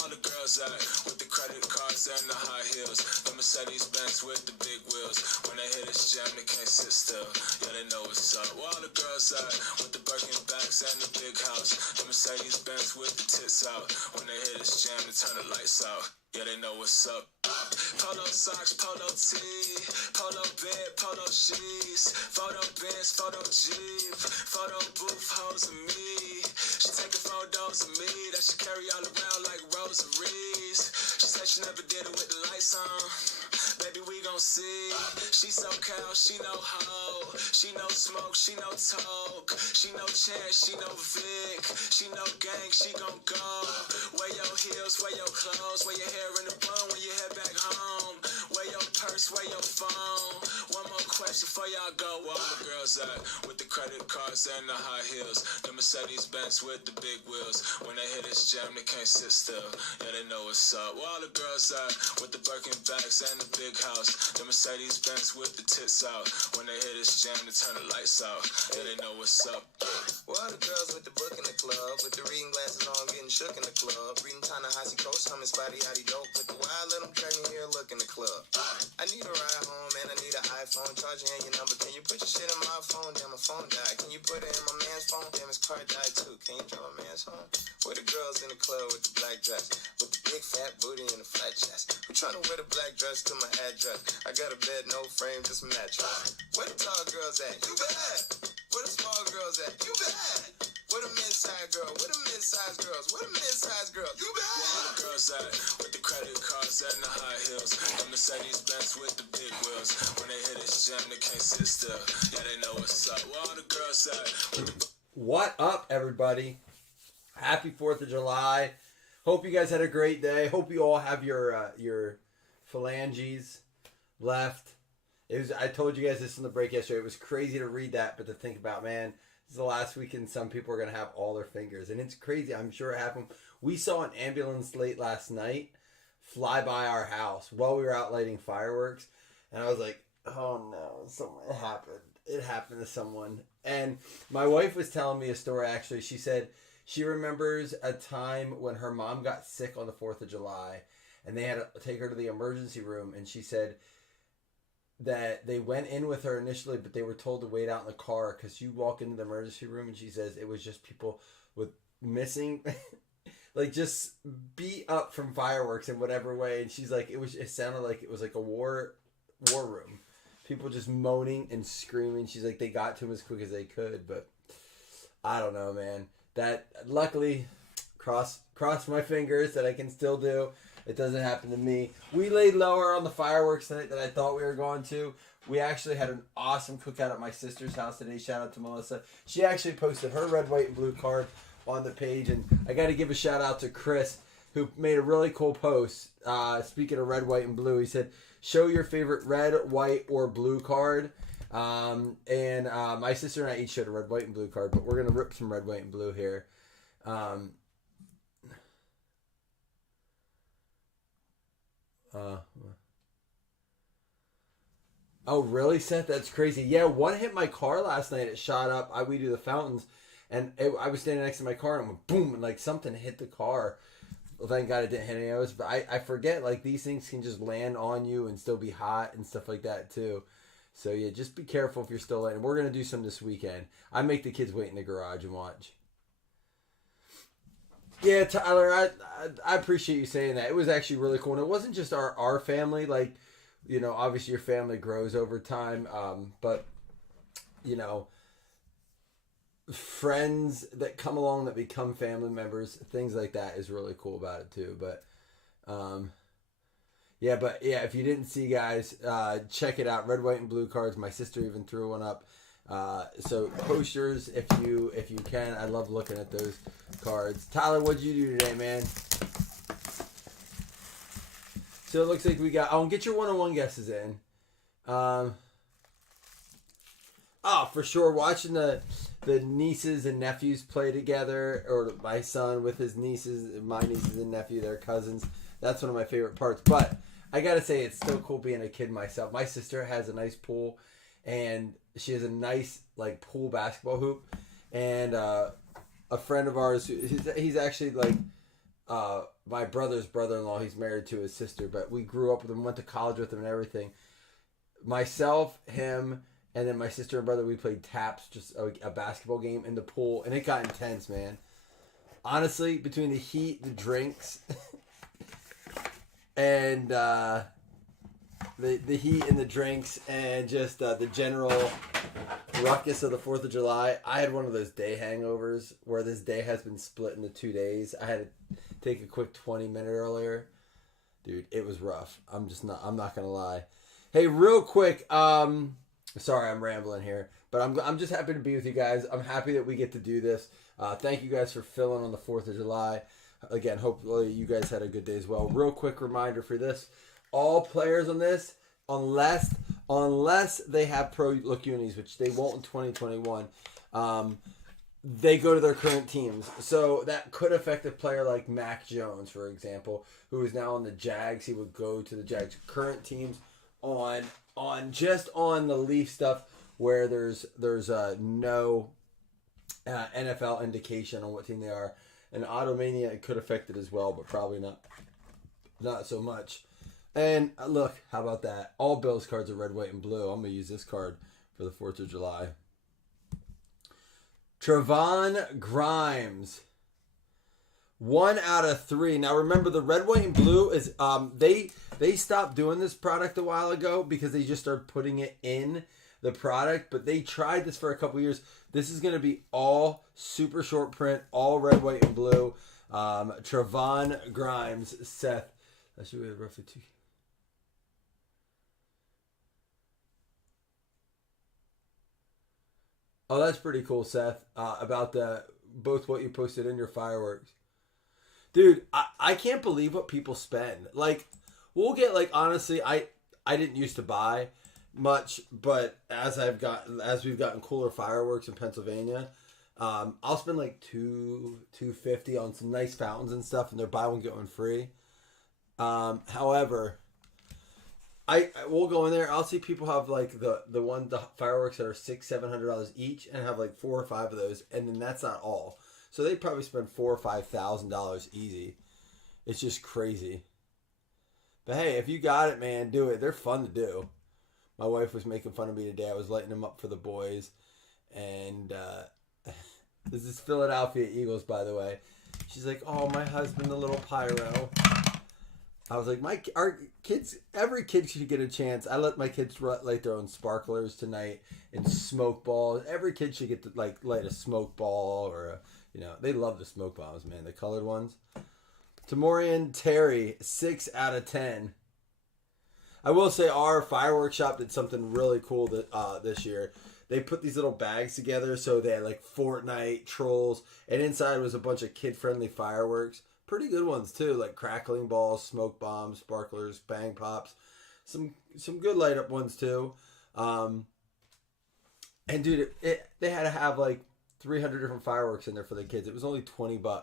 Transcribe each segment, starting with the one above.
all the girls at? With the credit cards and the high heels. The Mercedes Benz with the big wheels. When they hit this jam, they can't sit still. Yeah, they know what's up. Where all the girls at? With the Birkin bags and the big house. The Mercedes Benz with the tits out. When they hit this jam, they turn the lights out. Yeah, they know what's up. Polo socks, polo tee, polo bed, polo sheets, photo bench, photo jeep, photo booth, hoes of me. She taking photos of me that she carry all around like rosaries. She said she never did it with the lights on. Baby, we gon' see. She so cow, she no hoe. She no smoke, she no talk. She no chance, she no Vic. She no gang, she gon' go. Wear your heels, wear your clothes, wear your hair in a bun when you head back home. Wear your purse, wear your phone. One more question before y'all go. Where all the girls at? With the credit cards and the high heels. The Mercedes Benz with the big wheels. When they hit this jam, they can't sit still. Yeah, they know what's up. Where all the girls at? With the Birkin bags and the big house. The Mercedes Benz with the tits out. When they hit this jam, they turn the lights out. Yeah, they know what's up. Where all the girls with the book in the club, with the reading glasses on, getting shook in the club, reading Ta-Nehisi Coast, humming Spotty Hotty Dope, with the wild let them drag me here, look in the club. I need a ride home and I need an iPhone, charging in your number. Can you put your shit in my phone? Damn, my phone died. Can you put it in my man's phone? Damn, his car died too. Can you drive my man's home? Where the girls in the club with the black dress, with the big fat booty and the flat chest? I'm trying to wear the black dress to my address. I got a bed, no frame, just a mattress. Where the tall girls at? You bad. Where the small girls at? You bad. Where the mid-size girl? Where the mid-size girls? Where the mid-size girls? You bad. Where all the girls at? With the credit cards and the high heels. The Mercedes Benz with the big wheels. When they hit this jam, they can't sit still. Yeah, they know what's up. Where all the girls at? With the What up, everybody? Happy 4th of July. Hope you guys had a great day. Hope you all have your phalanges left. I told you guys this in the break yesterday. It was crazy to read that, but to think about, man, this is the last weekend some people are going to have all their fingers. And it's crazy. I'm sure it happened. We saw an ambulance late last night fly by our house while we were out lighting fireworks. And I was like, oh no, something happened. It happened to someone. And my wife was telling me a story, actually. She said she remembers a time when her mom got sick on the 4th of July. And they had to take her to the emergency room. And she said that they went in with her initially, but they were told to wait out in the car because you walk into the emergency room and she says it was just people with missing, like just beat up from fireworks in whatever way. And she's like, it sounded like it was like a war room. People just moaning and screaming. She's like, they got to him as quick as they could, but I don't know, man. That luckily cross my fingers that I can still do. It doesn't happen to me. We laid lower on the fireworks tonight than I thought we were going to. We actually had an awesome cookout at my sister's house today. Shout out to Melissa. She actually posted her red, white, and blue card on the page. And I got to give a shout out to Chris, who made a really cool post. Speaking of red, white, and blue, he said, show your favorite red, white, or blue card. My sister and I each showed a red, white, and blue card. But we're going to rip some red, white, and blue here. Oh, really, Seth? That's crazy. Yeah, one hit my car last night. It shot up. We do the fountains, and I was standing next to my car, and it went boom, and like something hit the car. Well, thank God it didn't hit any of us. But I forget, like, these things can just land on you and still be hot and stuff like that, too. So, yeah, just be careful if you're still in. We're going to do some this weekend. I make the kids wait in the garage and watch. Yeah, Tyler, I appreciate you saying that. It was actually really cool. And it wasn't just our family. Like, you know, obviously your family grows over time. But, you know, friends that come along that become family members, things like that is really cool about it too. But, if you didn't see, guys, check it out. Red, white, and blue cards. My sister even threw one up. So posters, if you can. I love looking at those cards. Tyler, what'd you do today, man? So it looks like we got. Get your one-on-one guesses in. For sure. Watching the nieces and nephews play together, or my son with his nieces, my nieces and nephew, their cousins. That's one of my favorite parts. But I gotta say, it's still cool being a kid myself. My sister has a nice pool, and she has a nice like pool basketball hoop, and a friend of ours, he's actually like my brother's brother-in-law. He's married to his sister, but we grew up with him, went to college with him and everything. Myself, him, and then my sister and brother, we played taps, just a basketball game in the pool, and it got intense, man. Honestly, between the heat, the drinks, and the heat and the drinks, and just the general ruckus of the 4th of July, I had one of those day hangovers where this day has been split into 2 days. I had to take a quick 20-minute earlier. Dude, it was rough. I'm not going to lie. Hey, real quick, sorry I'm rambling here, but I'm just happy to be with you guys. I'm happy that we get to do this. Thank you guys for filling on the 4th of July. Again, hopefully you guys had a good day as well. Real quick reminder for this. All players on this, unless they have pro look unis, which they won't in 2021, they go to their current teams. So that could affect a player like Mac Jones, for example, who is now on the Jags. He would go to the Jags' current teams on the Leaf stuff where there's no NFL indication on what team they are. And Automania, it could affect it as well, but probably not so much. And look, how about that? All Bills cards are red, white, and blue. I'm going to use this card for the 4th of July. Trevon Grimes. 1 out of 3. Now remember, the red, white, and blue is they stopped doing this product a while ago because they just started putting it in the product, but they tried this for a couple years. This is going to be all super short print, all red, white, and blue. Trevon Grimes, Seth. That should be roughly 2. Oh, that's pretty cool, Seth. About both what you posted in your fireworks. Dude, I can't believe what people spend. Like, we'll get, like, honestly, I didn't used to buy much, but as we've gotten cooler fireworks in Pennsylvania, I'll spend like $250 on some nice fountains and stuff, and they're buy one get one free. However, I will go in there. I'll see people have like the fireworks that are $600-700 each, and have like 4 or 5 of those, and then that's not all. So they probably spend $4,000 or $5,000 easy. It's just crazy. But hey, if you got it, man, do it. They're fun to do. My wife was making fun of me today. I was lighting them up for the boys, and this is Philadelphia Eagles, by the way. She's like, "Oh, my husband, the little pyro." I was like, our kids, every kid should get a chance. I let my kids light their own sparklers tonight and smoke balls. Every kid should get to light a smoke ball or they love the smoke bombs, man. The colored ones. Tamorian Terry, 6 out of 10. I will say our fireworks shop did something really cool this year. They put these little bags together, so they had like Fortnite, Trolls, and inside was a bunch of kid-friendly fireworks. Pretty good ones too, like crackling balls, smoke bombs, sparklers, bang pops, some good light up ones too. And dude, they had to have like 300 different fireworks in there for the kids. It was only $20.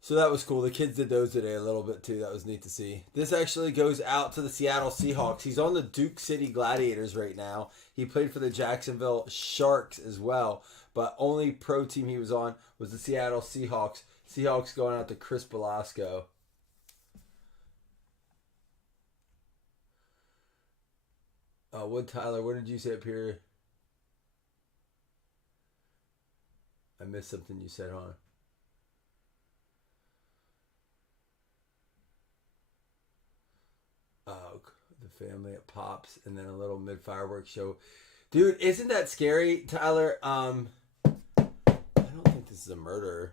So that was cool. The kids did those today a little bit too. That was neat to see. This actually goes out to the Seattle Seahawks. He's on the Duke City Gladiators right now. He played for the Jacksonville Sharks as well, but only pro team he was on was the Seattle Seahawks. Seahawks going out to Chris Velasco. Wood Tyler, what did you say up here? I missed something you said, huh? The family at Pops, and then a little mid-fireworks show. Dude, isn't that scary, Tyler? I don't think this is a murder.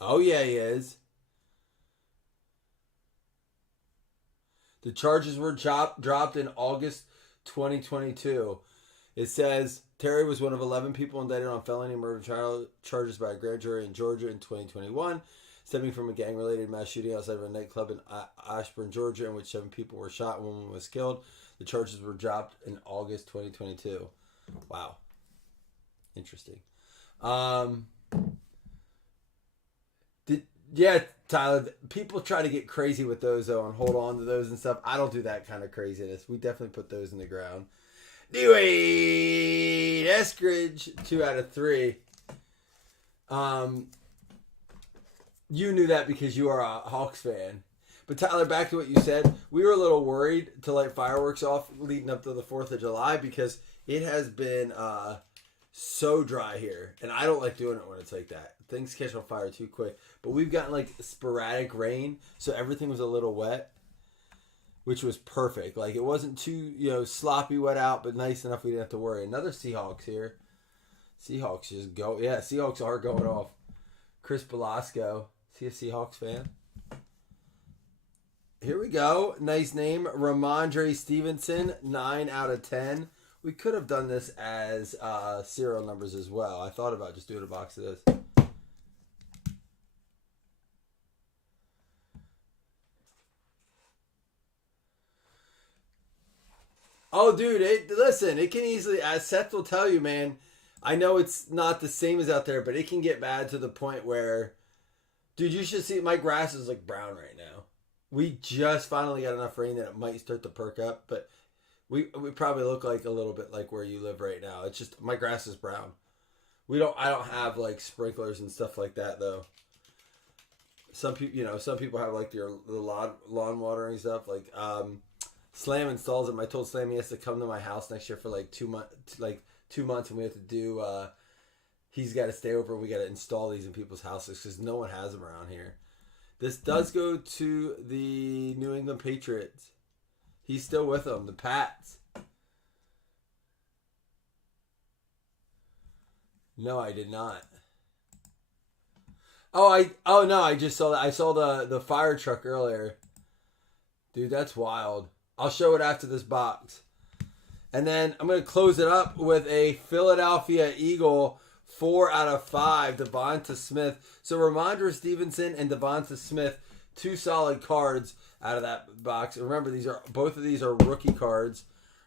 Oh, yeah, he is. The charges were dropped in August 2022. It says Terry was one of 11 people indicted on felony murder charges by a grand jury in Georgia in 2021, stemming from a gang-related mass shooting outside of a nightclub in Ashburn, Georgia, in which 7 people were shot and 1 woman was killed. The charges were dropped in August 2022. Wow. Interesting. Yeah, Tyler, people try to get crazy with those, though, and hold on to those and stuff. I don't do that kind of craziness. We definitely put those in the ground. Anyway, Eskridge, 2 out of 3. You knew that because you are a Hawks fan. But Tyler, back to what you said, we were a little worried to light fireworks off leading up to the 4th of July because it has been so dry here. And I don't like doing it when it's like that. Things catch on fire too quick. But we've gotten like sporadic rain, so everything was a little wet, which was perfect. Like it wasn't too, sloppy wet out, but nice enough we didn't have to worry. Another Seahawks here. Seahawks just go. Yeah, Seahawks are going off. Chris Velasco. Is he a Seahawks fan? Here we go. Nice name. Ramondre Stevenson, 9 out of 10. We could have done this as serial numbers as well. I thought about just doing a box of this. Oh, dude, listen, it can easily, as Seth will tell you, man, I know it's not the same as out there, but it can get bad to the point where, dude, you should see, my grass is like brown right now. We just finally got enough rain that it might start to perk up, but we probably look like a little bit like where you live right now. It's just, my grass is brown. I don't have like sprinklers and stuff like that though. Some people have like the lawn watering stuff. Like, Slam installs it. I told Slam he has to come to my house next year for like 2 months, and we have to do. He's got to stay over. We got to install these in people's houses because no one has them around here. This does go to the New England Patriots. He's still with them, the Pats. No, I did not. Oh no, I just saw that. I saw the fire truck earlier. Dude, that's wild. I'll show it after this box. And then I'm going to close it up with a Philadelphia Eagle 4 out of 5, Devonta Smith. So Ramondre Stevenson and Devonta Smith, 2 solid cards out of that box. Remember, both of these are rookie cards.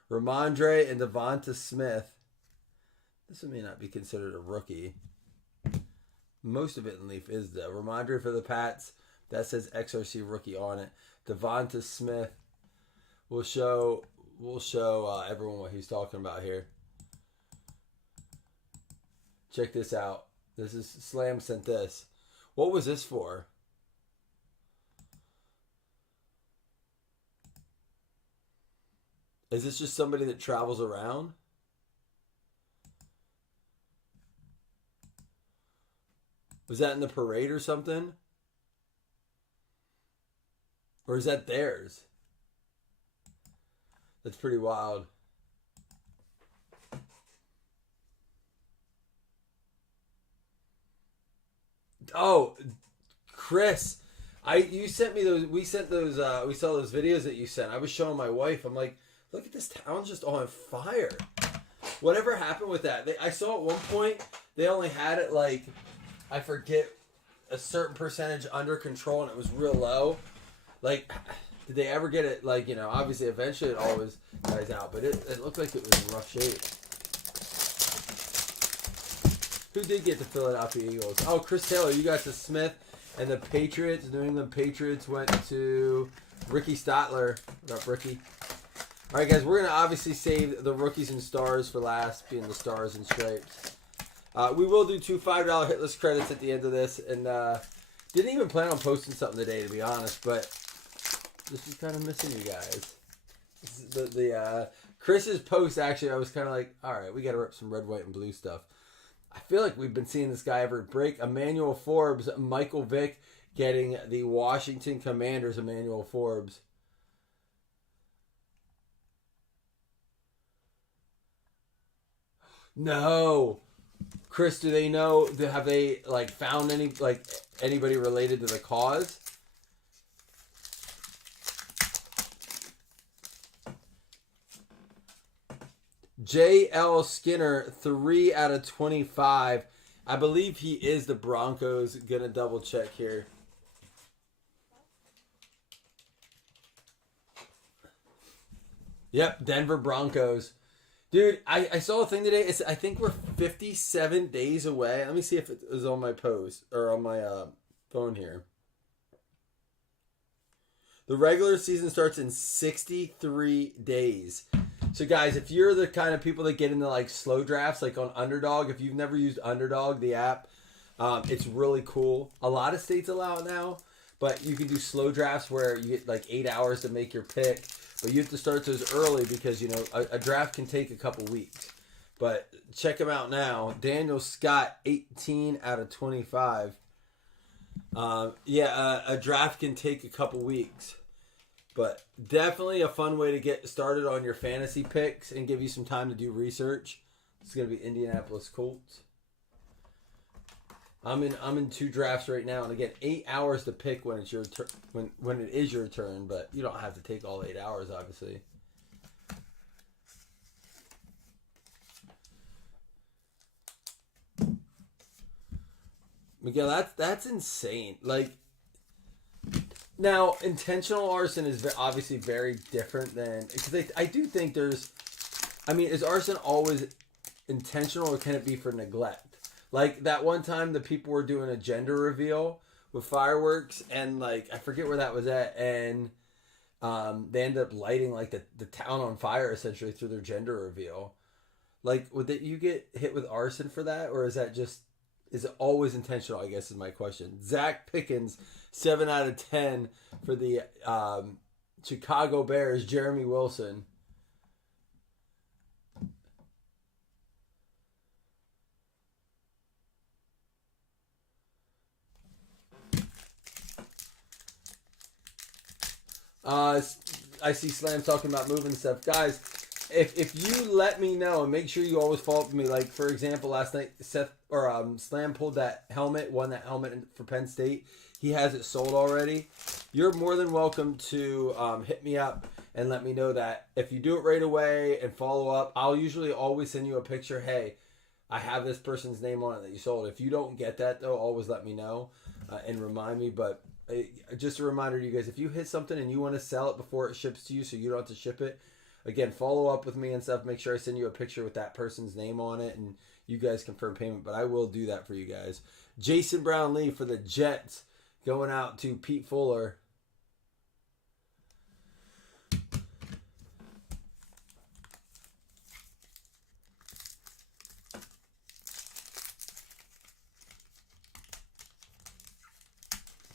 Ramondre and Devonta Smith. This may not be considered a rookie. Most of it in Leaf is though. Ramondre for the Pats. That says XRC rookie on it. Devonta Smith. We'll show everyone what he's talking about here. Check this out. This is Slam sent this. What was this for? Is this just somebody that travels around? Was that in the parade or something? Or is that theirs? That's pretty wild. Oh, Chris, you sent me those. We sent those. We saw those videos that you sent. I was showing my wife. I'm like, look at this town's just on fire. Whatever happened with that? I saw at one point they only had it like, I forget, a certain percentage under control, and it was real low. Like, did they ever get it, like, obviously eventually it always dies out, but it looked like it was in rough shape. Who did get the Philadelphia Eagles? Oh, Chris Taylor, you got the Smith, and the Patriots, New England Patriots went to Ricky Statler. What up, Ricky? All right, guys, we're going to obviously save the rookies and stars for last, being the stars and stripes. We will do 2 $5 hitless credits at the end of this, and didn't even plan on posting something today, to be honest, but this is kind of missing you guys. The Chris's post, actually, I was kind of like, all right, we got to rip some red, white, and blue stuff. I feel like we've been seeing this guy every break. Emmanuel Forbes, Michael Vick getting the Washington Commanders, Emmanuel Forbes. No. Chris, do they know, have they found anybody related to the cause? J.L. Skinner, 3 out of 25. I believe he is the Broncos. Gonna double check here. Yep, Denver Broncos. Dude, I saw a thing today. I think we're 57 days away. Let me see if it was on my post or on my phone here. The regular season starts in 63 days. So guys, if you're the kind of people that get into slow drafts, like on Underdog, if you've never used Underdog, the app, It's really cool. A lot of states allow it now, but you can do slow drafts where you get like 8 hours to make your pick. But you have to start those early because, a draft can take a couple weeks. But check him out now. Daniel Scott, 18 out of 25. A draft can take a couple weeks. But definitely a fun way to get started on your fantasy picks and give you some time to do research. It's going to be Indianapolis Colts. I'm in 2 drafts right now, and again, 8 hours to pick when it's your when it is your turn, but you don't have to take all 8 hours, obviously. Miguel, that's insane. Like, now intentional arson is obviously very different than, because I do think there's, is arson always intentional or can it be for neglect? Like that one time the people were doing a gender reveal with fireworks and like I forget where that was at, and they ended up lighting like the town on fire essentially through their gender reveal. Like you get hit with arson for that, or is it always intentional, I guess is my question. Zach Pickens, 7 out of 10 for the Chicago Bears. Jeremy Wilson. I see Slam talking about moving stuff. Guys, if you let me know and make sure you always follow up with me, like for example, last night Slam pulled that helmet, won that helmet for Penn State. He has it sold already. You're more than welcome to hit me up and let me know that. If you do it right away and follow up, I'll usually always send you a picture. Hey, I have this person's name on it that you sold. If you don't get that though, always let me know and remind me. But just a reminder to you guys, if you hit something and you want to sell it before it ships to you so you don't have to ship it, again, follow up with me and stuff. Make sure I send you a picture with that person's name on it and you guys confirm payment. But I will do that for you guys. Jason Brown-Lee for the Jets going out to Pete Fuller.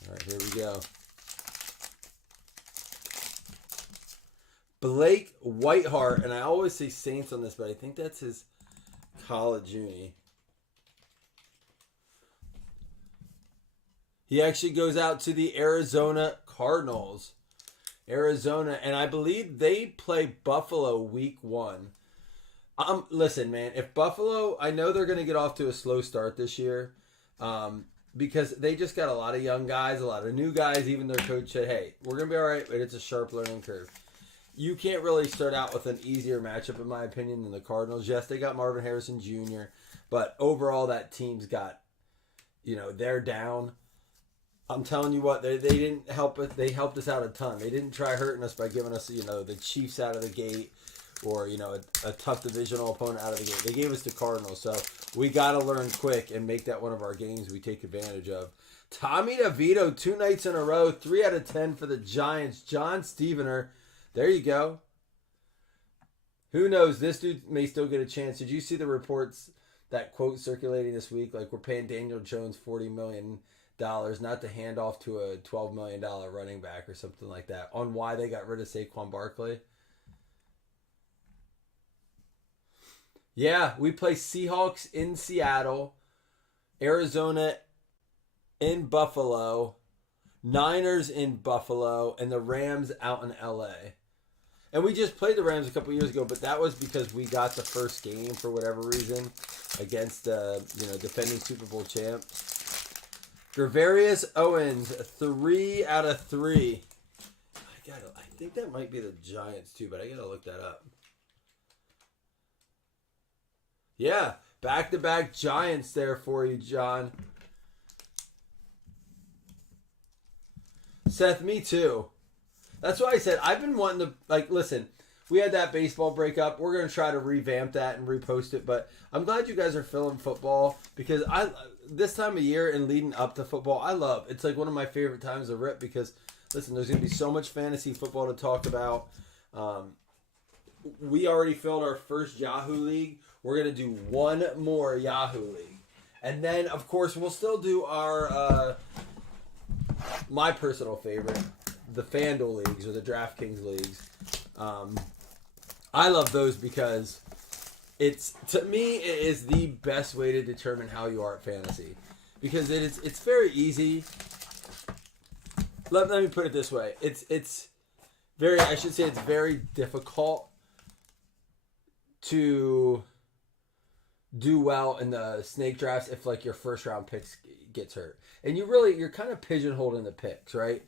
All right, here we go. Blake Whiteheart, and I always say Saints on this, but I think that's his college uni. He actually goes out to the Arizona Cardinals. Arizona, and I believe they play Buffalo week 1. Listen, man, if Buffalo, I know they're going to get off to a slow start this year because they just got a lot of young guys, a lot of new guys. Even their coach said, hey, we're going to be all right, but it's a sharp learning curve. You can't really start out with an easier matchup, in my opinion, than the Cardinals. Yes, they got Marvin Harrison Jr., but overall that team's got, they're down. I'm telling you what, they didn't help us. They helped us out a ton. They didn't try hurting us by giving us, the Chiefs out of the gate or, a tough divisional opponent out of the gate. They gave us the Cardinals, so we got to learn quick and make that one of our games we take advantage of. Tommy DeVito, 2 nights in a row, 3 out of 10 for the Giants. John Stevener. There you go. Who knows? This dude may still get a chance. Did you see the reports, that quote circulating this week? Like, we're paying Daniel Jones $40 million not to hand off to a $12 million running back or something like that on why they got rid of Saquon Barkley. Yeah, we play Seahawks in Seattle, Arizona in Buffalo, Niners in Buffalo, and the Rams out in LA. And we just played the Rams a couple years ago, but that was because we got the first game for whatever reason against defending Super Bowl champs. Gervarius Owens, 3 out of 3. I think that might be the Giants too, but I gotta look that up. Yeah, back-to-back Giants there for you, John. Seth, me too. That's why I said I've been wanting to, listen, we had that baseball breakup. We're going to try to revamp that and repost it, but I'm glad you guys are feeling football because this time of year and leading up to football, it's like one of my favorite times to rip because, listen, there's going to be so much fantasy football to talk about. We already filled our first Yahoo League. We're going to do one more Yahoo League. And then, of course, we'll still do our my personal favorite, the FanDuel leagues or the DraftKings leagues. I love those because to me it is the best way to determine how you are at fantasy, because it's very easy. Let me put it this way: it's very difficult to do well in the snake drafts if like your first round picks gets hurt, and you're kind of pigeonholed in the picks, right?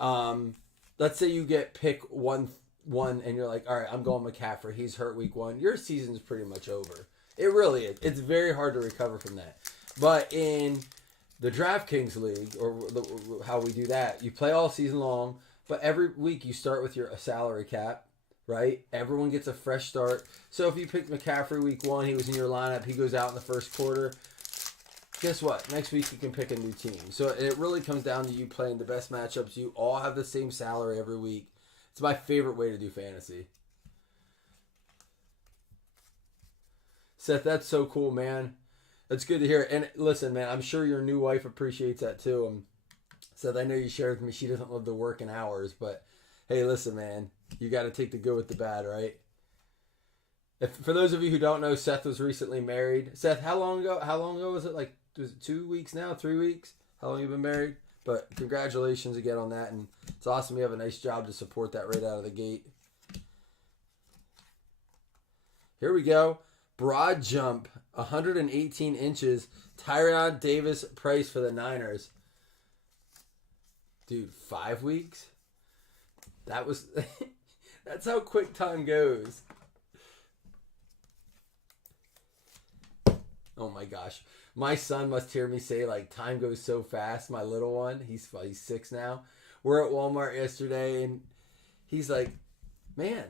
Let's say you get pick one and you're like, all right, I'm going McCaffrey. He's hurt week 1. Your season's pretty much over. It really is. It's very hard to recover from that. But in the DraftKings league, or how we do that, you play all season long, but every week you start with your salary cap, right? Everyone gets a fresh start. So if you picked McCaffrey week 1, he was in your lineup, he goes out in the first quarter. Guess what? Next week you can pick a new team. So it really comes down to you playing the best matchups. You all have the same salary every week. It's my favorite way to do fantasy. Seth, that's so cool, man. That's good to hear. And listen, man, I'm sure your new wife appreciates that too. Seth, I know you shared with me she doesn't love to work in hours, but hey, listen, man, you got to take the good with the bad, right? For those of you who don't know, Seth was recently married. Seth, how long ago was it? Like, was it 2 weeks now? 3 weeks? How long have you been married? But congratulations again on that, and it's awesome you have a nice job to support that right out of the gate. Here we go. Broad jump, 118 inches. Tyron Davis Price for the Niners. Dude, 5 weeks? That was... That's how quick time goes. Oh my gosh. My son must hear me say, like, time goes so fast. My little one, he's 6 now. We're at Walmart yesterday, and he's like, man,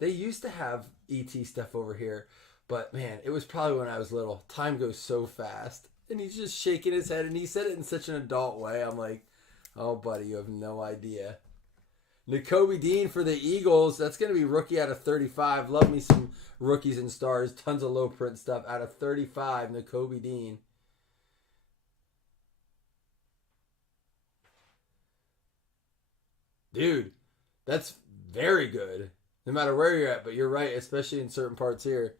they used to have ET stuff over here. But, man, it was probably when I was little. Time goes so fast. And he's just shaking his head, and he said it in such an adult way. I'm like, oh, buddy, you have no idea. Nakobe Dean for the Eagles. That's going to be rookie out of 35. Love me some rookies and stars. Tons of low print stuff out of 35. Nakobe Dean. Dude, that's very good. No matter where you're at, but you're right, especially in certain parts here.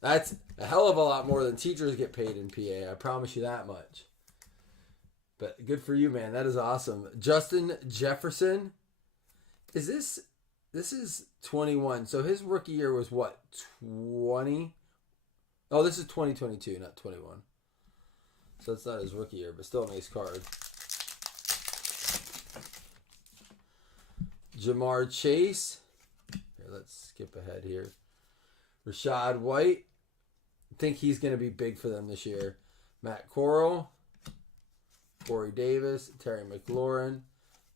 That's a hell of a lot more than teachers get paid in PA. I promise you that much. But good for you, man. That is awesome. Justin Jefferson. This is 21. So his rookie year was what? 20? Oh, this is 2022, not 21. So it's not his rookie year, but still a nice card. Jamar Chase. Here, let's skip ahead here. Rashad White. I think he's going to be big for them this year. Matt Corral. Corey Davis. Terry McLaurin.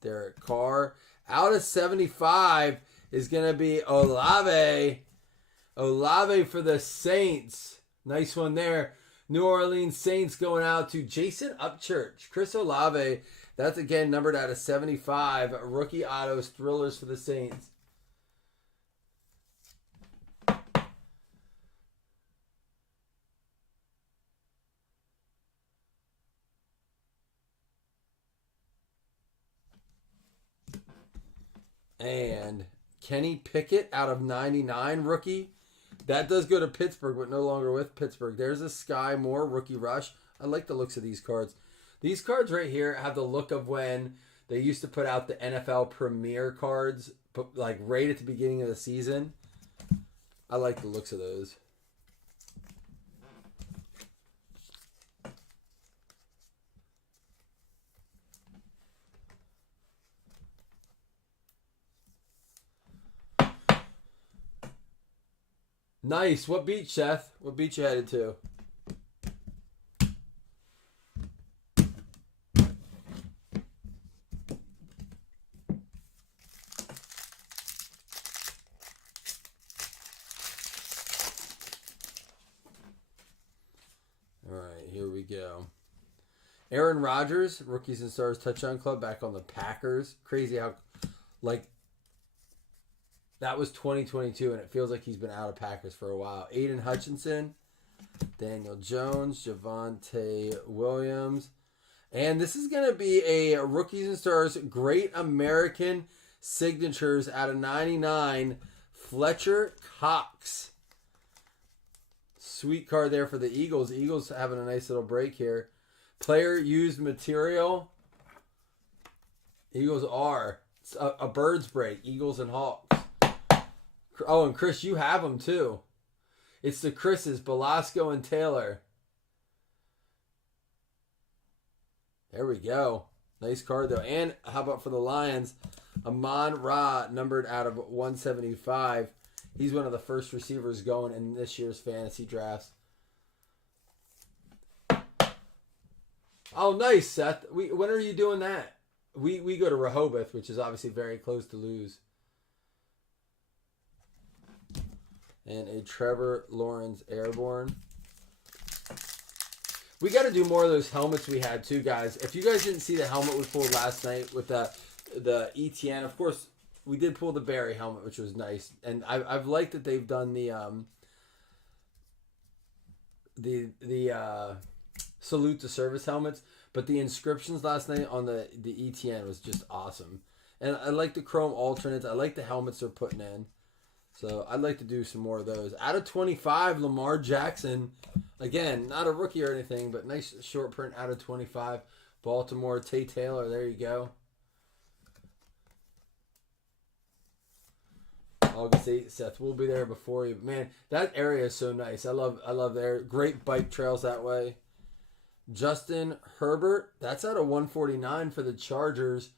Derek Carr. Out of 75 is going to be Olave. Olave for the Saints. Nice one there. New Orleans Saints going out to Jason Upchurch. Chris Olave. That's again numbered out of 75. Rookie autos, thrillers for the Saints. And Kenny Pickett out of 99, rookie. That does go to Pittsburgh, but no longer with Pittsburgh. There's a Sky Moore rookie rush. I like the looks of these cards. These cards right here have the look of when they used to put out the NFL Premier cards, but like right at the beginning of the season. I like the looks of those. Nice. What beach, Seth? What beach you headed to? All right, here we go. Aaron Rodgers, Rookies and Stars Touchdown Club, back on the Packers. Crazy how, like, That was 2022, and it feels like he's been out of Packers for a while. Aiden Hutchinson, Daniel Jones, Javonte Williams. And this is going to be a Rookies and Stars Great American Signatures out of 99, Fletcher Cox. Sweet card there for the Eagles. Eagles having a nice little break here. Player used material. Eagles are. It's a bird's break. Eagles and Hawks. Oh, and Chris, you have them too. It's the Chris's, Belasco and Taylor. There we go. Nice card though. And how about for the Lions? Amon-Ra, numbered out of 175. He's one of the first receivers going in this year's fantasy drafts. Oh, nice, Seth. When are you doing that? We go to Rehoboth, which is obviously very close to Luz. And a Trevor Lawrence Airborne. We got to do more of those helmets we had too, guys. If you guys didn't see the helmet we pulled last night with the ETN, of course, we did pull the Barry helmet, which was nice. And I've liked that they've done the salute to service helmets. But the inscriptions last night on the ETN was just awesome. And I like the chrome alternates. I like the helmets they're putting in. So I'd like to do some more of those. Out of 25, Lamar Jackson. Again, not a rookie or anything, but nice short print out of 25. Baltimore, Tay Taylor. There you go. August 8th, Seth. We'll be there before you. Man, that area is so nice. I love there. Great bike trails that way. Justin Herbert. That's out of 149 for the Chargers.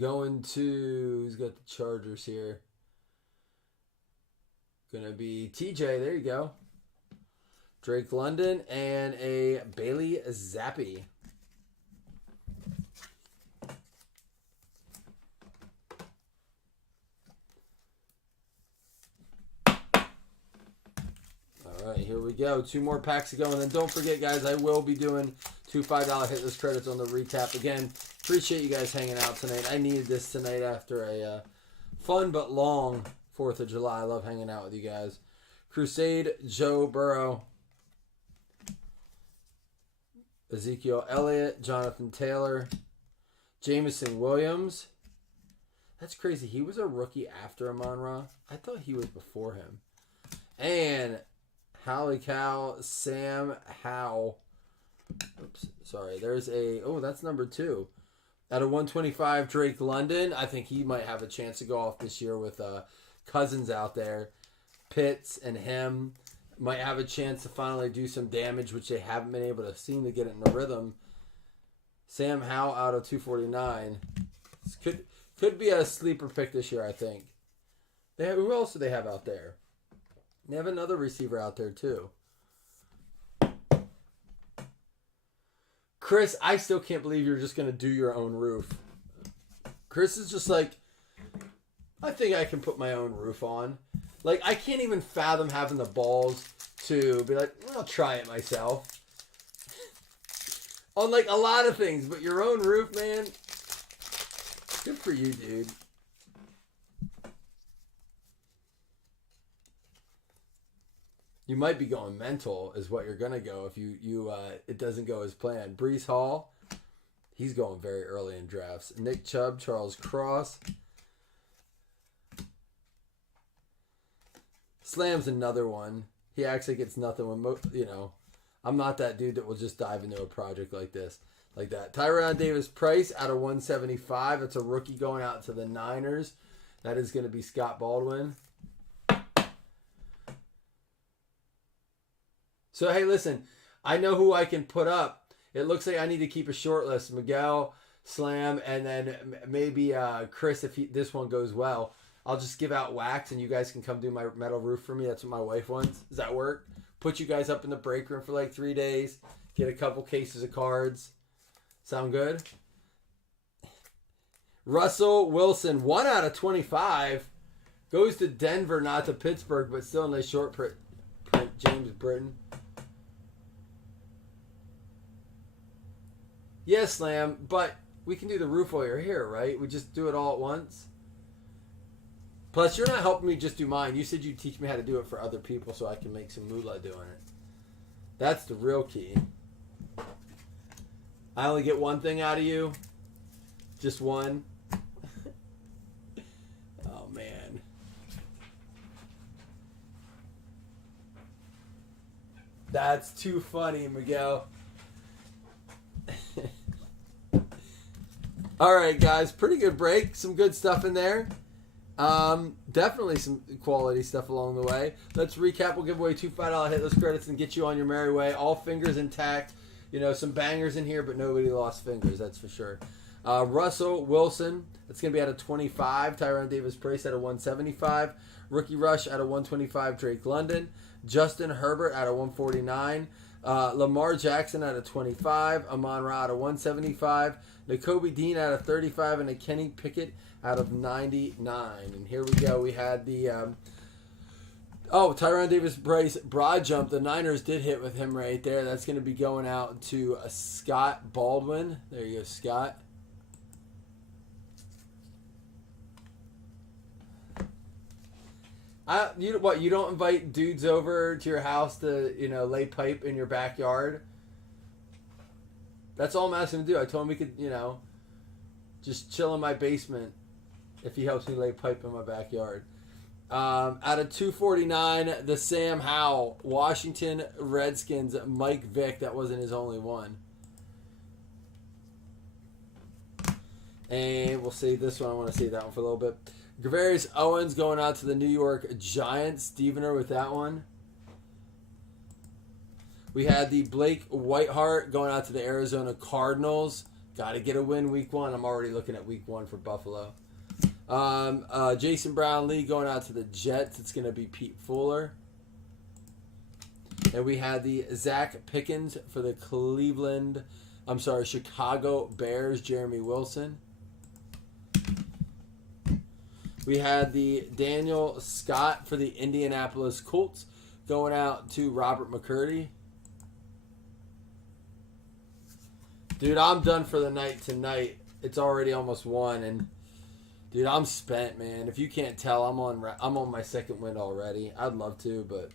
Going to... Who's got the Chargers here? Gonna be TJ. There you go. Drake London and a Bailey Zappi. All right, here we go. 2 more packs to go. And then don't forget, guys, I will be doing 2 $5 hitless credits on the recap. Again, appreciate you guys hanging out tonight. I needed this tonight after a fun but long 4th of July. I love hanging out with you guys. Crusade, Joe Burrow. Ezekiel Elliott, Jonathan Taylor. Jameson Williams. That's crazy. He was a rookie after Amon-Ra. I thought he was before him. And Hallie Cow, Sam Howell. Oops, sorry. There's a... Oh, that's number 2. Out of 125, Drake London. I think he might have a chance to go off this year with Cousins out there. Pitts and him might have a chance to finally do some damage, which they haven't been able to seem to get it in a rhythm. Sam Howell out of 249. This could be a sleeper pick this year, I think. Who else do they have out there? They have another receiver out there, too. Chris, I still can't believe you're just going to do your own roof. Chris is just like, I think I can put my own roof on. Like, I can't even fathom having the balls to be like, I'll try it myself. On, like, a lot of things. But your own roof, man, good for you, dude. You might be going mental is what you're going to go if it doesn't go as planned. Breece Hall, he's going very early in drafts. Nick Chubb, Charles Cross. Slam's another one. He acts like it's nothing when, I'm not that dude that will just dive into a project like this, like that. Tyron Davis-Price out of 175. That's a rookie going out to the Niners. That is going to be Scott Baldwin. So, hey, listen, I know who I can put up. It looks like I need to keep a short list. Miguel, Slam, and then maybe Chris if this one goes well. I'll just give out wax and you guys can come do my metal roof for me. That's what my wife wants. Does that work? Put you guys up in the break room for like 3 days. Get a couple cases of cards. Sound good? Russell Wilson, 1 out of 25. Goes to Denver, not to Pittsburgh, but still a nice short print. James Britton. Yes, Slam, but we can do the roof while you're here, right? We just do it all at once. Plus, you're not helping me just do mine. You said you'd teach me how to do it for other people so I can make some moolah doing it. That's the real key. I only get one thing out of you. Just one. Oh, man. That's too funny, Miguel. All right, guys. Pretty good break. Some good stuff in there. Definitely some quality stuff along the way. Let's recap. We'll give away two $5 hitless credits and get you on your merry way. All fingers intact. You know, some bangers in here, but nobody lost fingers. That's for sure. Russell Wilson. That's going to be out of 25. Tyron Davis-Price out of 175. Rookie Rush out of 125. Drake London. Justin Herbert out of 149. Lamar Jackson out of 25. Amon-Ra out of 175. Nakobe Dean out of 35. And a Kenny Pickett out of 99. And here we go. We had the Tyron Davis-Price broad jump. The Niners did hit with him right there. That's going to be going out to Scott Baldwin. There you go, Scott. You don't invite dudes over to your house to, lay pipe in your backyard? That's all I'm asking him to do. I told him we could, just chill in my basement if he helps me lay pipe in my backyard. Out of 249, the Sam Howell, Washington Redskins, Mike Vick. That wasn't his only one. And we'll save this one. I want to save that one for a little bit. Gavarius Owens going out to the New York Giants. Stevener with that one. We had the Blake Whiteheart going out to the Arizona Cardinals. Got to get a win week one. I'm already looking at week one for Buffalo. Jason Brown-Lee going out to the Jets. It's going to be Pete Fuller. And we had the Zach Pickens for the Chicago Bears, Jeremy Wilson. We had the Daniel Scott for the Indianapolis Colts going out to Robert McCurdy. Dude, I'm done for the night tonight. It's already almost 1, and dude, I'm spent, man. If you can't tell, I'm on my second win already. I'd love to, but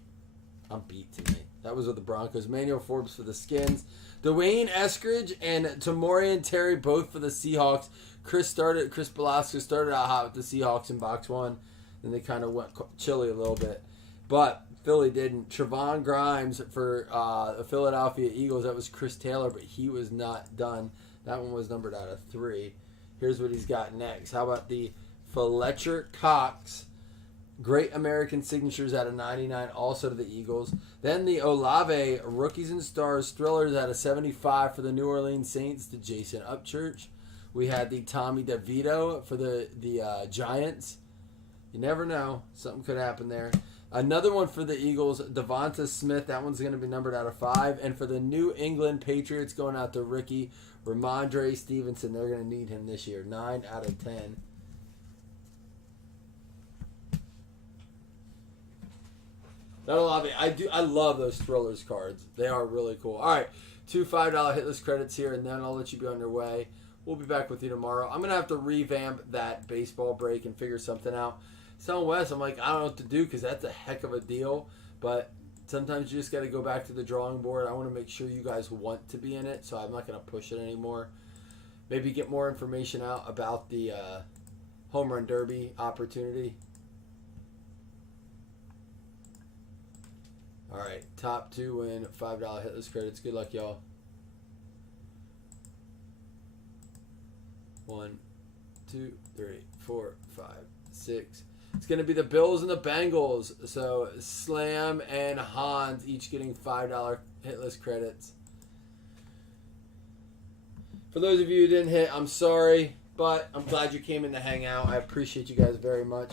I'm beat tonight. That was with the Broncos. Manuel Forbes for the Skins. Dwayne Eskridge and Tamorian Terry both for the Seahawks. Chris Velasquez started out hot with the Seahawks in box one. Then they kind of went chilly a little bit. But Philly didn't. Trevon Grimes for the Philadelphia Eagles. That was Chris Taylor, but he was not done. That one was numbered out of 3. Here's what he's got next. How about the Fletcher Cox? Great American signatures out of 99, also to the Eagles. Then the Olave Rookies and Stars Thrillers out of 75 for the New Orleans Saints to Jason Upchurch. We had the Tommy DeVito for the Giants. You never know. Something could happen there. Another one for the Eagles, Devonta Smith. That one's going to be numbered out of 5. And for the New England Patriots, going out to Ricky Ramondre Stevenson. They're going to need him this year. 9 out of 10. I love those Thrillers cards. They are really cool. All right, 2 $5 hitless credits here, and then I'll let you be on your way. We'll be back with you tomorrow. I'm going to have to revamp that baseball break and figure something out. Telling Wes, I'm like, I don't know what to do because that's a heck of a deal. But sometimes you just got to go back to the drawing board. I want to make sure you guys want to be in it, so I'm not going to push it anymore. Maybe get more information out about the Home Run Derby opportunity. All right, top 2 win, $5 hitless credits. Good luck, y'all. 1, 2, 3, 4, 5, 6. It's going to be the Bills and the Bengals. So Slam and Hans each getting $5 hitless credits. For those of you who didn't hit, I'm sorry, but I'm glad you came in to hang out. I appreciate you guys very much.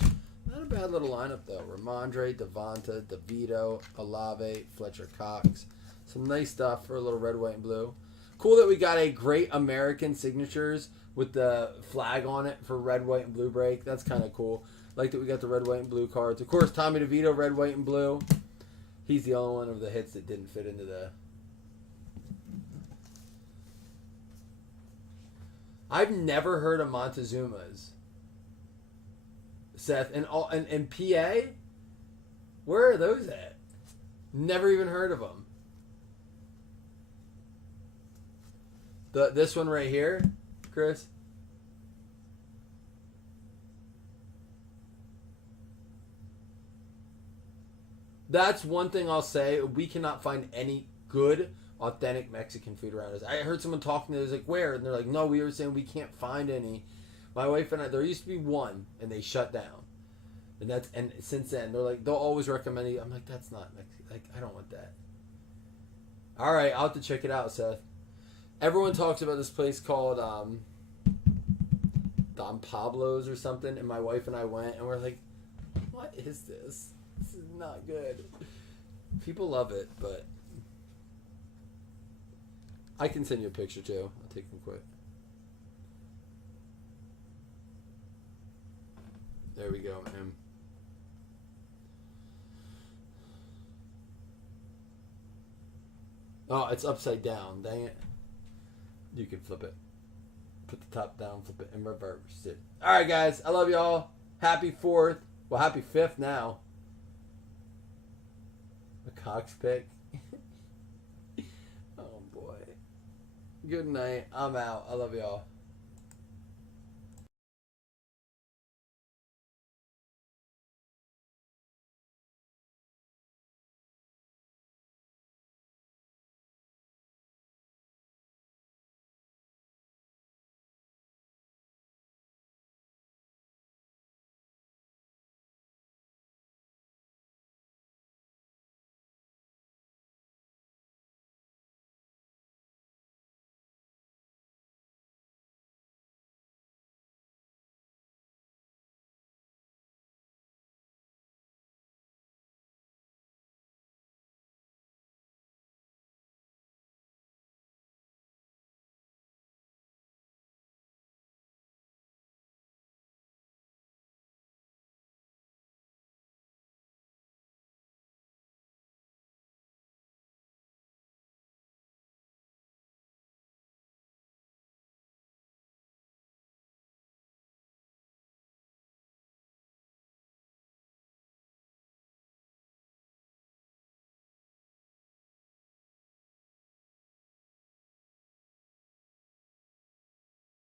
Not a bad little lineup, though. Ramondre, Devonta, DeVito, Olave, Fletcher Cox. Some nice stuff for a little red, white, and blue. Cool that we got a Great American Signatures with the flag on it for red, white, and blue break. That's kind of cool. Like that we got the red, white, and blue cards. Of course, Tommy DeVito, red, white, and blue. He's the only one of the hits that didn't fit into the... I've never heard of Montezuma's. Seth, and PA. Where are those at? Never even heard of them. This one right here, Chris. That's one thing I'll say. We cannot find any good, authentic Mexican food around us. I heard someone talking to us like, where? And they're like, no, we were saying we can't find any. My wife and I, there used to be one, and they shut down. And since then, they're like, they'll always recommend it. I'm like, that's not Mexican. Like, I don't want that. All right, I'll have to check it out, Seth. Everyone talks about this place called Don Pablo's or something, and my wife and I went, and we're like, what is this? This is not good. People love it, but I can send you a picture too. I'll take them quick. There we go, man. Oh, it's upside down. Dang it. You can flip it. Put the top down, flip it, and reverse it. All right, guys. I love y'all. Happy 4th. Well, happy 5th now. A Cox pick. Oh, boy. Good night. I'm out. I love y'all.